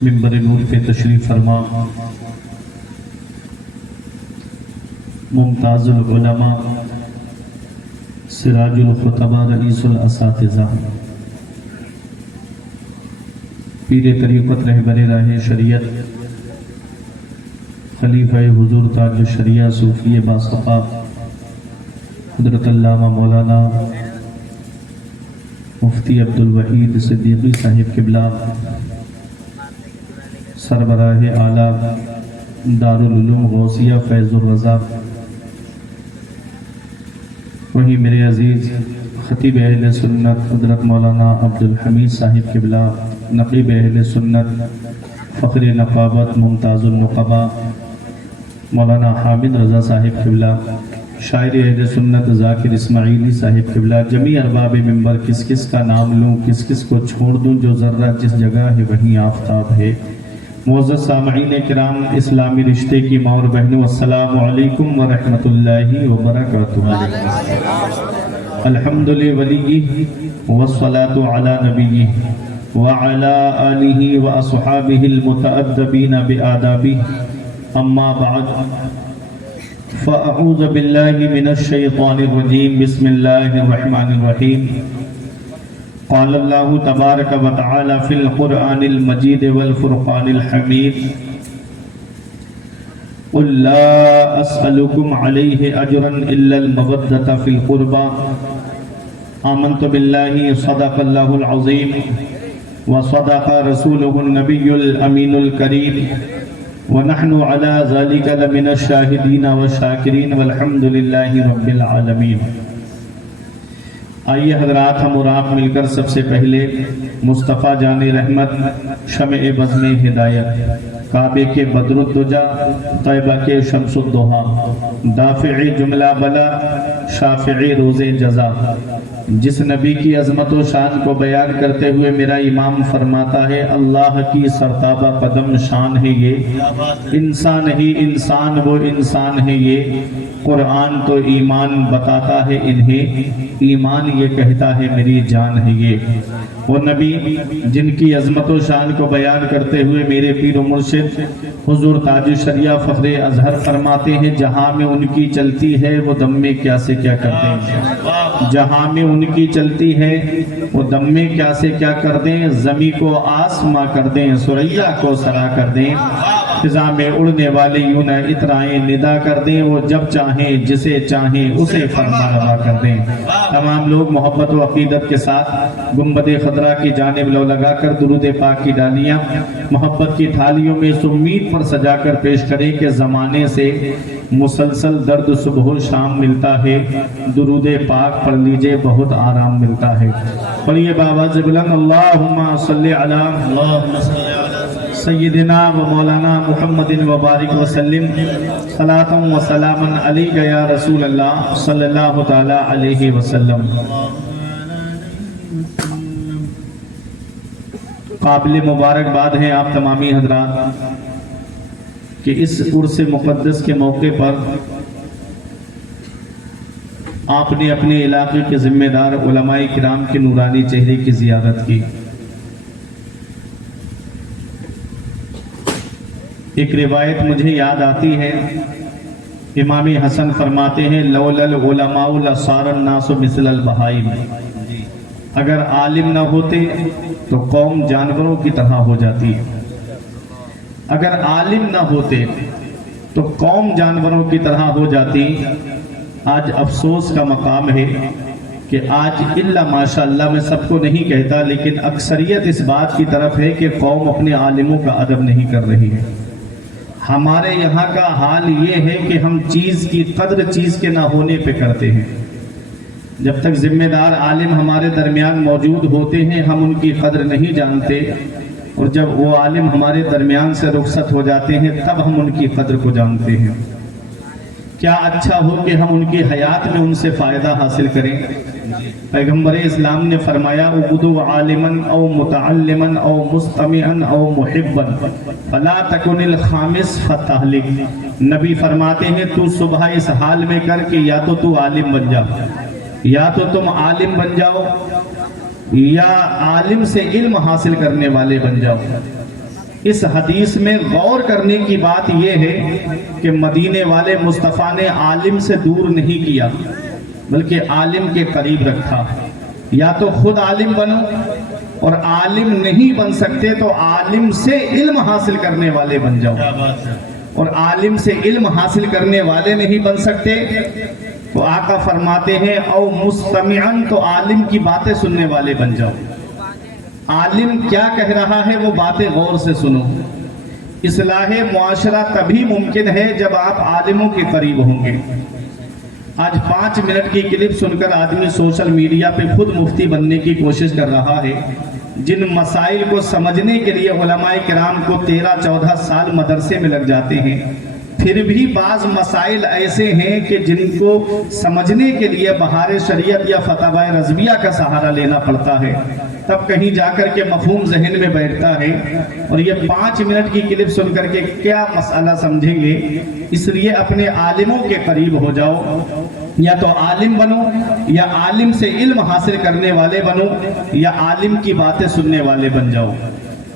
منبر نور پہ تشریف فرما ممتاز العلماء سراج الخطبہ رئیس الاساتذہ پیر طریقت رہبر راہ شریعت خلیفہ حضور تاج الشریعہ صوفی باصفا حضرت علامہ مولانا مفتی عبدالوحید صدیقی صاحب قبلہ سربراہ اعلیٰ دارالعلوم غوثیہ فیض الرضا، وہی میرے عزیز خطیب اہل سنت حضرت مولانا عبدالحمید صاحب قبلہ، نقیب اہل سنت فخر نقابت ممتاز النقبہ مولانا حامد رضا صاحب قبلہ، شاعر اہل سنت ذاکر اسماعیلی صاحب قبلہ، جمیع ارباب منبر، کس کس کا نام لوں کس کس کو چھوڑ دوں، جو ذرہ جس جگہ ہے وہیں آفتاب ہے۔ معزز سامعین کرام، اسلامی رشتے کی ماں اور بہنوں، السلام علیکم ورحمۃ اللہ وبرکاتہ۔ الحمد لولیہ والصلاة علی نبیہ وعلی آلہ واصحابہ المتأدبین بآدابہ، اما بعد فاعوذ باللہ من الشیطان الرجیم، بسم اللہ الرحمن الرحیم۔ قال اللہ تبارک و تعالی فی القرآن المجید والفرقان الحمید، قل لا اسألکم علیہ اجرا الا المودۃ فی القربى، آمنت باللہ صدق اللہ العظیم وصدق رسولہ النبی الامین الکریم، ونحن علی ذلک لمن الشاہدین والشاکرین والحمد للہ رب العالمین۔ آئیے حضرات، ہم اور آپ مل کر سب سے پہلے مصطفیٰ جان رحمت، شمع بزم ہدایت، کعبے کے بدر الدجا، طیبہ کے شمس الضحا، دافع جملہ بلا، شافع روز جزا، جس نبی کی عظمت و شان کو بیان کرتے ہوئے میرا امام فرماتا ہے، اللہ کی سرتابہ قدم شان ہے یہ، انسان ہی انسان وہ انسان ہے یہ، قرآن تو ایمان بتاتا ہے انہیں، ایمان یہ کہتا ہے میری جان ہے یہ۔ وہ نبی جن کی عظمت و شان کو بیان کرتے ہوئے میرے پیر و مرشد حضور تاج الشریعہ فخر ازہر فرماتے ہیں، جہاں میں ان کی چلتی ہے وہ دم میں کیا سے کیا کر دیں، جہاں میں ان کی چلتی ہے وہ دم میں کیا سے کیا کر دیں، زمین کو آسماں کر دیں، سریا کو سرا کر دیں، فضا میں اڑنے والے یوں نہ اترائیں ندا کر دیں، وہ جب چاہیں جسے چاہیں اسے فرما روا کر دیں۔ تمام لوگ محبت و عقیدت کے ساتھ گنبد خضرا کی جانب لو لگا کر درود پاک کی ڈالیاں محبت کی تھالیوں میں اس امید پر سجا کر پیش کریں کہ زمانے سے مسلسل درد صبح و شام ملتا ہے، درود پاک پڑھ لیجئے بہت آرام ملتا ہے۔ پڑھیے بآواز بلند، اللہم صلی علی سیدنا و مولانا محمد و بارک وسلم، صلاۃ و سلام علیک یا رسول اللہ صلی اللہ تعالی علیہ وسلم۔ قابل مبارکباد ہیں آپ تمامی حضرات کہ اس عرس مقدس کے موقع پر آپ نے اپنے علاقے کے ذمہ دار علماء کرام کے نورانی چہرے کی زیارت کی۔ ایک روایت مجھے یاد آتی ہے، امام حسن فرماتے ہیں، لولا العلماء لصار الناس مثل البہائم، اگر عالم نہ ہوتے تو قوم جانوروں کی طرح ہو جاتی، اگر عالم نہ ہوتے تو قوم جانوروں کی طرح ہو جاتی۔ آج افسوس کا مقام ہے کہ آج الا ماشاءاللہ، میں سب کو نہیں کہتا لیکن اکثریت اس بات کی طرف ہے کہ قوم اپنے عالموں کا ادب نہیں کر رہی ہے۔ ہمارے یہاں کا حال یہ ہے کہ ہم چیز کی قدر چیز کے نہ ہونے پہ کرتے ہیں۔ جب تک ذمہ دار عالم ہمارے درمیان موجود ہوتے ہیں ہم ان کی قدر نہیں جانتے، اور جب وہ عالم ہمارے درمیان سے رخصت ہو جاتے ہیں تب ہم ان کی قدر کو جانتے ہیں۔ کیا اچھا ہو کہ ہم ان کی حیات میں ان سے فائدہ حاصل کریں۔ پیغمبر اسلام نے فرمایا، اعبدوا عالما او متعلما او مستمعا او محبا فلا تکن الخامس فتہلک۔ نبی فرماتے ہیں تو صبح اس حال میں کر کہ یا تو عالم بن جا، یا تو تم عالم بن جاؤ یا عالم سے علم حاصل کرنے والے بن جاؤ۔ اس حدیث میں غور کرنے کی بات یہ ہے کہ مدینے والے مصطفیٰ نے عالم سے دور نہیں کیا بلکہ عالم کے قریب رکھا. یا تو خود عالم بنو، اور عالم نہیں بن سکتے تو عالم سے علم حاصل کرنے والے بن جاؤ، اور عالم سے علم حاصل کرنے والے نہیں بن سکتے تو آقا فرماتے ہیں او مستمعن، تو عالم کی باتیں سننے والے بن جاؤ. عالم کیا کہہ رہا ہے وہ باتیں غور سے سنو. اصلاح معاشرہ تبھی ممکن ہے جب آپ عالموں کے قریب ہوں گے. آج 5 منٹ کی کلپ سن کر آدمی سوشل میڈیا پہ خود مفتی بننے کی کوشش کر رہا ہے. جن مسائل کو سمجھنے کے لیے علماء کرام کو 13-14 سال مدرسے میں لگ جاتے ہیں، پھر بھی بعض مسائل ایسے ہیں کہ جن کو سمجھنے کے لیے بہار شریعت یا فتاوی رضویہ کا سہارا لینا پڑتا ہے، تب کہیں جا کر کے مفہوم ذہن میں بیٹھتا ہے. اور یہ 5 منٹ کی کلپ سن کر کے کیا مسئلہ سمجھیں گے؟ اس لیے اپنے عالموں کے قریب ہو جاؤ. یا تو عالم بنو، یا عالم سے علم حاصل کرنے والے بنو، یا عالم کی باتیں سننے والے بن جاؤ.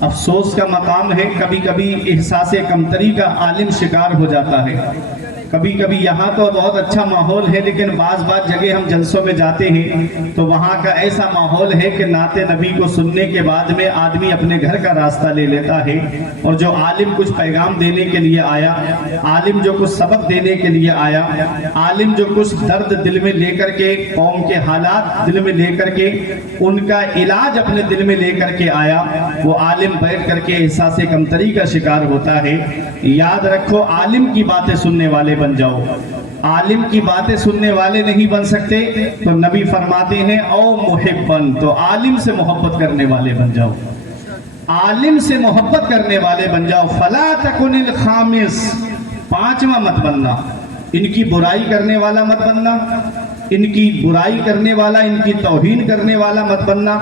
افسوس کا مقام ہے کبھی کبھی احساس کمتری کا عالم شکار ہو جاتا ہے. کبھی کبھی یہاں تو بہت اچھا ماحول ہے لیکن بعض جگہ ہم جلسوں میں جاتے ہیں تو وہاں کا ایسا ماحول ہے کہ نعت نبی کو سننے کے بعد میں آدمی اپنے گھر کا راستہ لے لیتا ہے. اور جو عالم کچھ پیغام دینے کے لیے آیا، عالم جو کچھ سبق دینے کے لیے آیا، عالم جو کچھ درد دل میں لے کر کے، قوم کے حالات دل میں لے کر کے، ان کا علاج اپنے دل میں لے کر کے آیا، وہ عالم بیٹھ کر کے احساس کمتری کا شکار ہوتا ہے. یاد رکھو، عالم کی باتیں سننے والے بن جاؤ. عالم کی باتیں سننے والے نہیں بن سکتے تو نبی فرماتے ہیں او محبن، تو عالم سے محبت کرنے والے بن جاؤ. عالم سے محبت کرنے والے بن جاؤ. فلا تکن الخامس، 5واں مت بننا. ان کی برائی کرنے والا مت بننا، ان کی برائی کرنے والا، ان کی توہین کرنے والا مت بننا.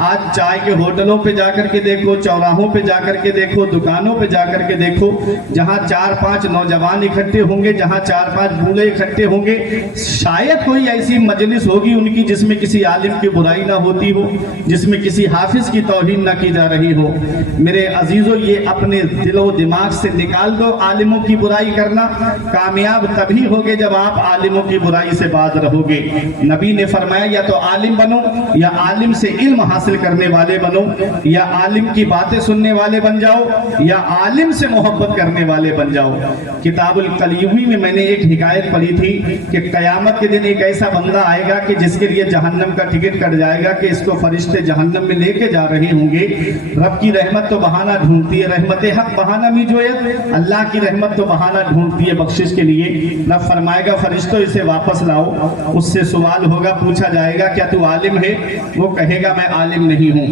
آج چائے کے ہوٹلوں پہ جا کر کے دیکھو، چوراہوں پہ جا کر کے دیکھو، دکانوں پہ جا کر کے دیکھو، جہاں 4-5 نوجوان اکٹھے ہوں گے، جہاں 4-5 بوڑھے اکٹھے ہوں گے، شاید کوئی ایسی مجلس ہوگی ان کی جس میں کسی عالم کی برائی نہ ہوتی ہو، جس میں کسی حافظ کی توہین نہ کی جا رہی ہو. میرے عزیزو، یہ اپنے دل و دماغ سے نکال دو عالموں کی برائی کرنا. کامیاب تبھی ہوگے جب آپ عالموں کی برائی سے باز رہو گے. نبی نے فرمایا یا تو عالم بنو، یا عالم سے علم حاصل کرنے والے بنو، یا عالم کی باتیں سننے والے بن جاؤ، یا عالم سے محبت کرنے والے بن جاؤ. کتاب القلیوی میں میں نے ایک حکایت پڑھی تھی کہ قیامت کے دن ایک ایسا بندہ آئے گا کہ جس کے لیے جہنم کا ٹکٹ کٹ جائے گا کہ اس کو فرشتے جہنم میں لے کے جا رہے ہوں گے. رب کی رحمت تو بہانہ ڈھونڈتی ہے، رحمت حق بہانہ بھی جو ہے، اللہ کی رحمت تو بہانہ ڈھونڈتی ہے بخشش کے لیے. رب فرمائے گا فرشتوں اسے واپس لاؤ. اس سے سوال ہوگا، پوچھا جائے گا کیا تو عالم ہے؟ وہ کہے گا میں عالم نہیں ہوں.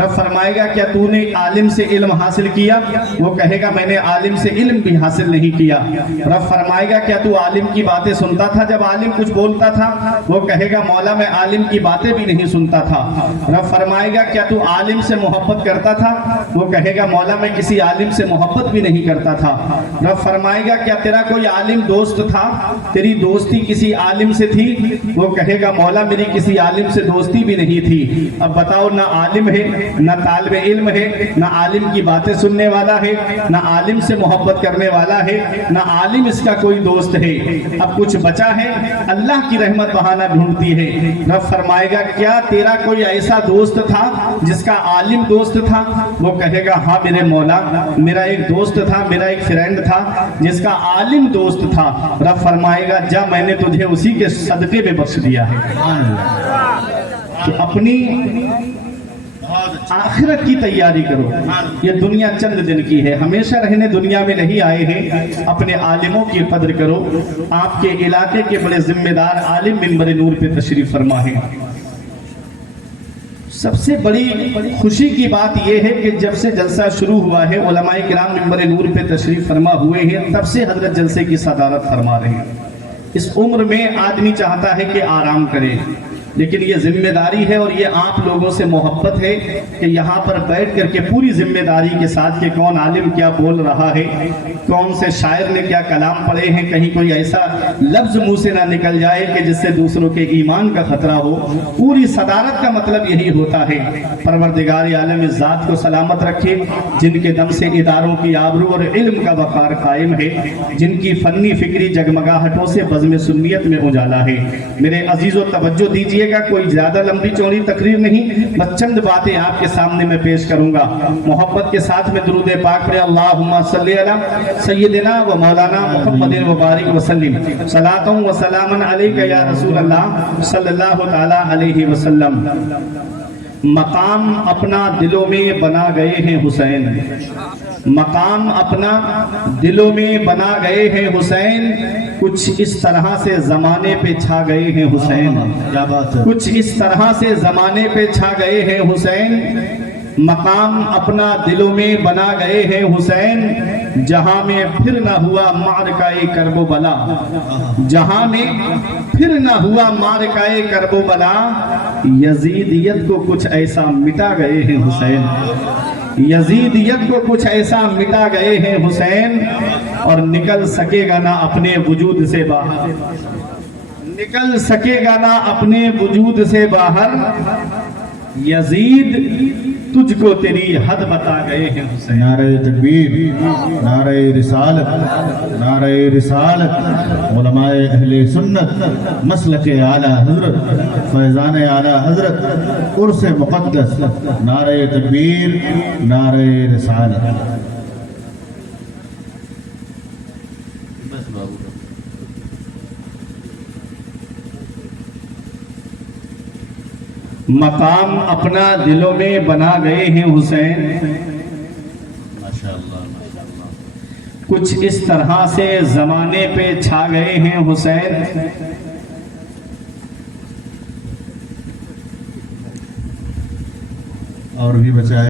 رب فرمائے گا کیا تو نے عالم سے علم حاصل کیا؟ وہ کہے گا میں نے عالم سے علم بھی حاصل نہیں کیا. رب فرمائے گا کیا تو عالم کی باتیں سنتا تھا جب عالم کچھ بولتا تھا؟ وہ کہے گا مولا میں عالم کی باتیں بھی نہیں سنتا تھا. رب فرمائے گا کیا تو عالم سے محبت کرتا تھا؟ وہ کہے گا مولا میں کسی عالم سے محبت بھی نہیں کرتا تھا. رب فرمائے گا کیا تیرا کوئی عالم دوست تھا؟ تیری دوستی کسی عالم سے تھی؟ وہ کہے گا مولا میری کسی عالم سے دوستی بھی نہیں تھی. اب بتاؤ، نہ عالم ہے، نہ طالب علم ہے، نہ عالم کی باتیں سننے والا ہے، نہ عالم سے محبت کرنے والا ہے، نہ عالم اس کا کوئی دوست ہے. اب کچھ بچا ہے، اللہ کی رحمت بہانہ ڈھونڈتی ہے. رب فرمائے گا کیا تیرا کوئی ایسا دوست تھا جس کا عالم دوست تھا؟ وہ کہے گا ہاں میرے مولا، میرا ایک دوست تھا، میرا ایک فرینڈ تھا جس کا عالم دوست تھا. رب فرمائے گا جا میں نے تجھے اسی کے صدقے میں بخش دیا ہے. تو اپنی آخرت کی تیاری کرو. یہ دنیا چند دن کی ہے، ہمیشہ رہنے دنیا میں نہیں آئے ہیں. اپنے عالموں کی قدر کرو. آپ کے علاقے کے بڑے ذمہ دار عالم منبر نور پہ تشریف فرما ہے. سب سے بڑی خوشی کی بات یہ ہے کہ جب سے جلسہ شروع ہوا ہے، علماء کرام منبر نور پہ تشریف فرما ہوئے ہیں، تب سے حضرت جلسے کی صدارت فرما رہے ہیں. اس عمر میں آدمی چاہتا ہے کہ آرام کرے، لیکن یہ ذمہ داری ہے اور یہ آپ لوگوں سے محبت ہے کہ یہاں پر بیٹھ کر کے پوری ذمہ داری کے ساتھ کہ کون عالم کیا بول رہا ہے، کون سے شاعر نے کیا کلام پڑھے ہیں، کہیں کوئی ایسا لفظ منہ سے نہ نکل جائے کہ جس سے دوسروں کے ایمان کا خطرہ ہو۔ پوری صدارت کا مطلب یہی ہوتا ہے۔ پروردگار عالم اس ذات کو سلامت رکھے جن کے دم سے اداروں کی آبرو اور علم کا وقار قائم ہے، جن کی فنی فکری جگمگاہٹوں سے بزم سنیت میں اجالا ہے۔ میرے عزیزو توجہ دیجئے گا، کوئی زیادہ لمبی چوڑی تقریر نہیں، بس چند باتیں آپ کے سامنے میں پیش کروں گا۔ محبت کے ساتھ میں درود پاک پڑھیں، اللہم صلی علی سیدنا و مولانا محمد و بارک وسلم، صلاۃ و سلام علیک یا رسول اللہ صلی اللہ تعالی علیہ وسلم۔ مقام اپنا دلوں میں بنا گئے ہیں حسین، مقام اپنا دلوں میں بنا گئے ہیں حسین، کچھ اس طرح سے زمانے پہ چھا گئے ہیں حسین، کچھ اس طرح سے زمانے پہ چھا گئے ہیں حسین۔ مقام اپنا دلوں میں بنا گئے ہیں حسین، جہاں میں پھر نہ ہوا معرکہ کرب و بلا، جہاں میں پھر نہ ہوا معرکہ کرب و بلا، یزیدیت کو کچھ ایسا مٹا گئے ہیں حسین، یزیدیت کو کچھ ایسا مٹا گئے ہیں حسین، اور نکل سکے گا نہ اپنے وجود سے باہر، نکل سکے گا نہ اپنے وجود سے باہر، یزید تجھ کو تیری حد بتا گئے ہیں حسین۔ نعرہ تکبیر، نعرہ رسالت، نعرہ رسالت، علماء اہل سنت، مسلک اعلی حضرت، فیضان اعلی حضرت، عرس مقدس، نعرہ تکبیر، نعرہ رسالت۔ مقام اپنا دلوں میں بنا گئے ہیں حسین، کچھ اس طرح سے زمانے پہ چھا گئے ہیں حسین۔ اور بھی بچائے